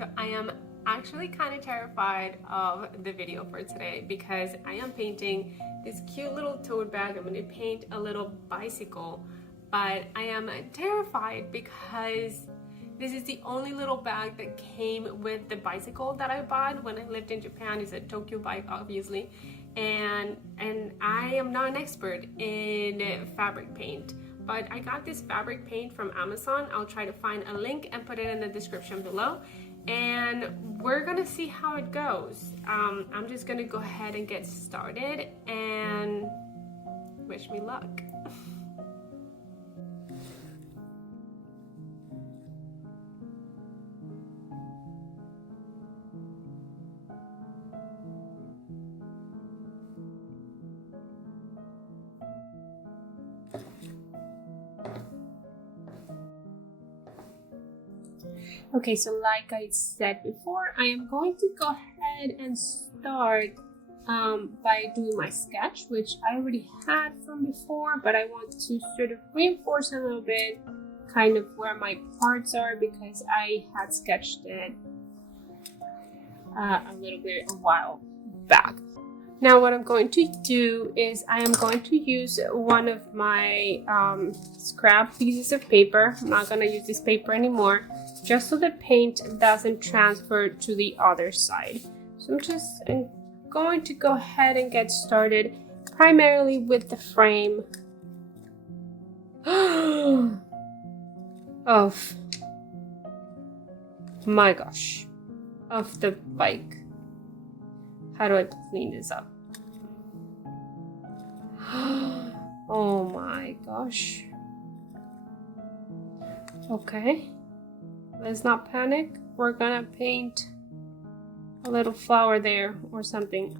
So I am actually kind of terrified of the video for today because I am painting this cute little tote bag. I'm going to paint a little bicycle, but I am terrified because this is the only little bag that came with the bicycle that I bought when I lived in Japan. It's a Tokyobike, obviously, and I am not an expert in fabric paint. But I got this fabric paint from Amazon. I'll try to find a link and put it in the description below. And we're gonna see how it goes. I'm just gonna go ahead and get started and wish me luck. Okay, so like I said before, I am going to go ahead and start by doing my sketch, which I already had from before, but I want to sort of reinforce a little bit kind of where my parts are because I had sketched it a little bit a while back. Now what I'm going to do is I am going to use one of my scrap pieces of paper. I'm not going to use this paper anymore, just so the paint doesn't transfer to the other side. So I'm just going to go ahead and get started primarily with the frame of, my gosh, of the bike. How do I clean this up? Oh my gosh. Okay, let's not panic. We're gonna paint a little flower there or something.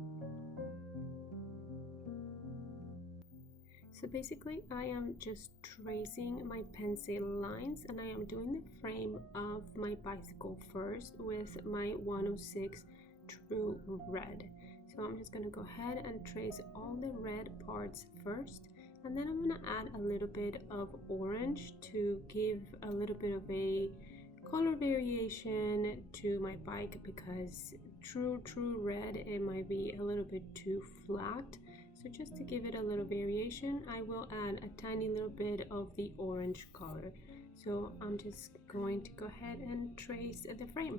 So basically I am just tracing my pencil lines and I am doing the frame of my bicycle first with my 106 True Red. So I'm just going to go ahead and trace all the red parts first, and then I'm going to add a little bit of orange to give a little bit of a color variation to my bike, because true red, it might be a little bit too flat. So just to give it a little variation, I will add a tiny little bit of the orange color. So I'm just going to go ahead and trace the frame.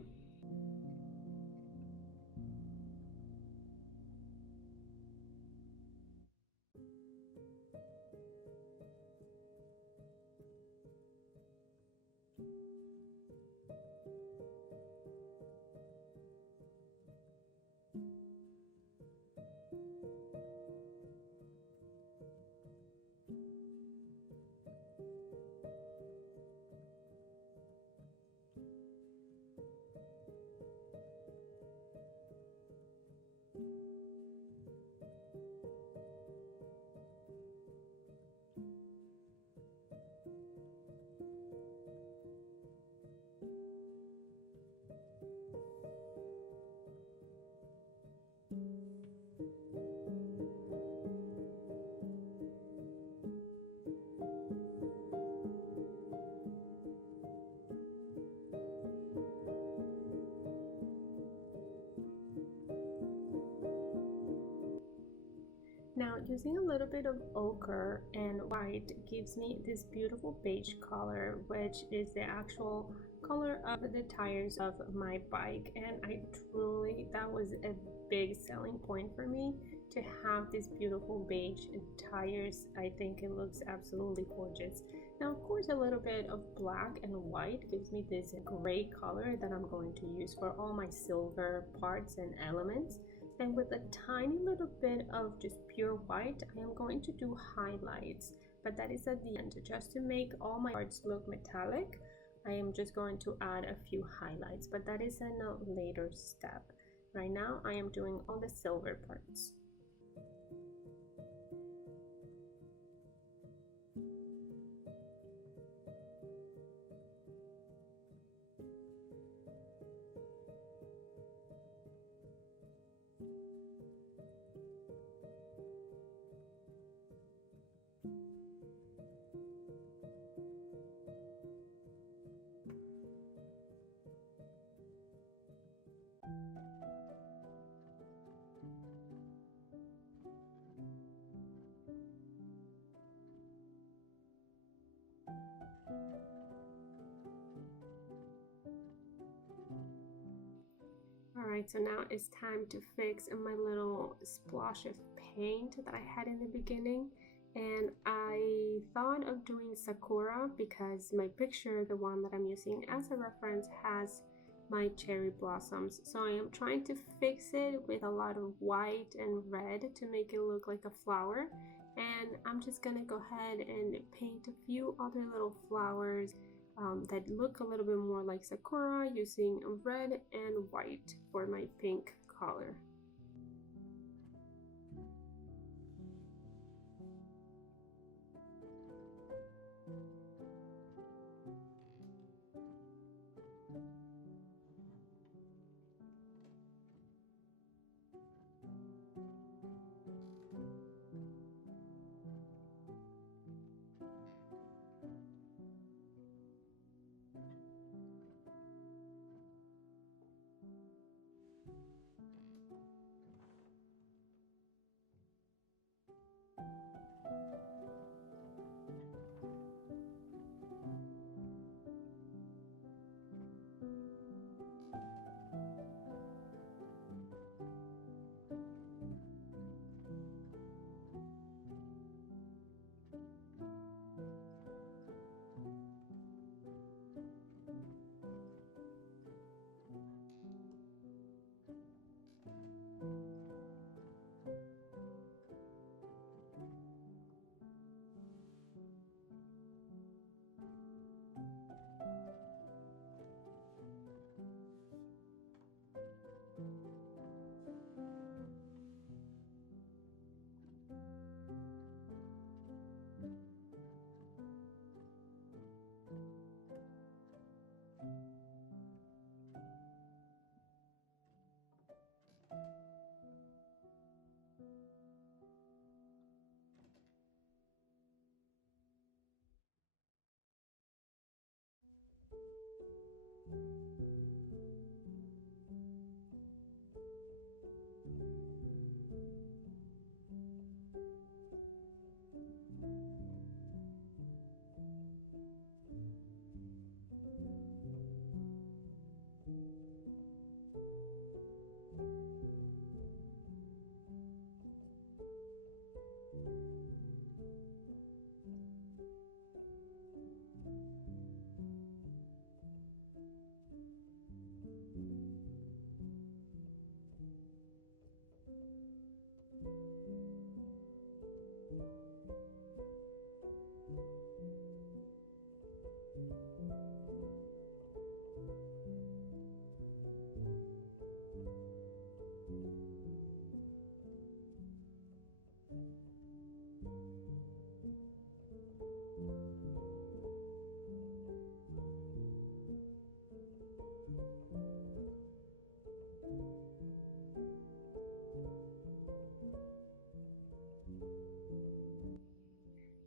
Now using a little bit of ochre and white gives me this beautiful beige color, which is the actual color of the tires of my bike, and that was a big selling point for me to have these beautiful beige tires. I think it looks absolutely gorgeous. Now of course a little bit of black and white gives me this gray color that I'm going to use for all my silver parts and elements. And with a tiny little bit of just pure white, I am going to do highlights, but that is at the end. Just to make all my parts look metallic, I am just going to add a few highlights, but that is in a later step. Right now, I am doing all the silver parts. Alright, so now it's time to fix my little splash of paint that I had in the beginning. And I thought of doing Sakura because my picture, the one that I'm using as a reference, has my cherry blossoms. So I am trying to fix it with a lot of white and red to make it look like a flower. And I'm just gonna go ahead and paint a few other little flowers that look a little bit more like Sakura, using red and white for my pink color.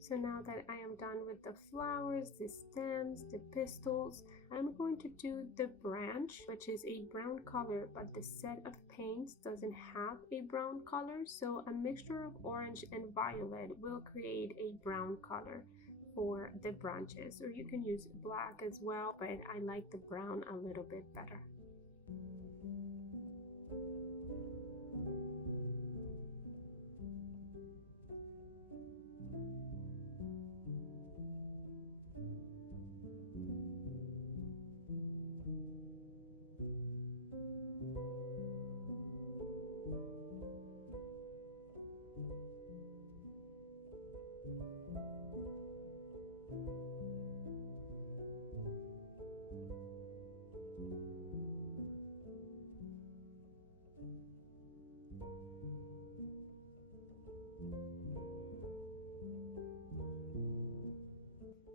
So now that I am done with the flowers, the stems, the pistils, I'm going to do the branch, which is a brown color, but the set of paints doesn't have a brown color. So a mixture of orange and violet will create a brown color for the branches. Or you can use black as well, but I like the brown a little bit better.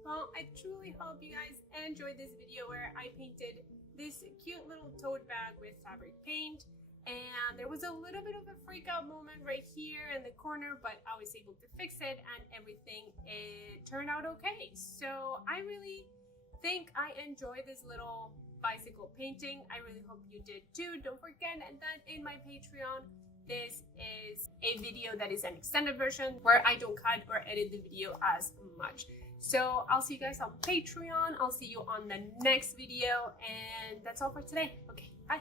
Well, I truly hope you guys enjoyed this video where I painted this cute little tote bag with fabric paint. And there was a little bit of a freak out moment right here in the corner, but I was able to fix it and everything turned out okay. So I really think I enjoyed this little bicycle painting. I really hope you did too. Don't forget that in my Patreon, this is a video that is an extended version where I don't cut or edit the video as much. So I'll see you guys on Patreon. I'll see you on the next video. And that's all for today. Okay, bye.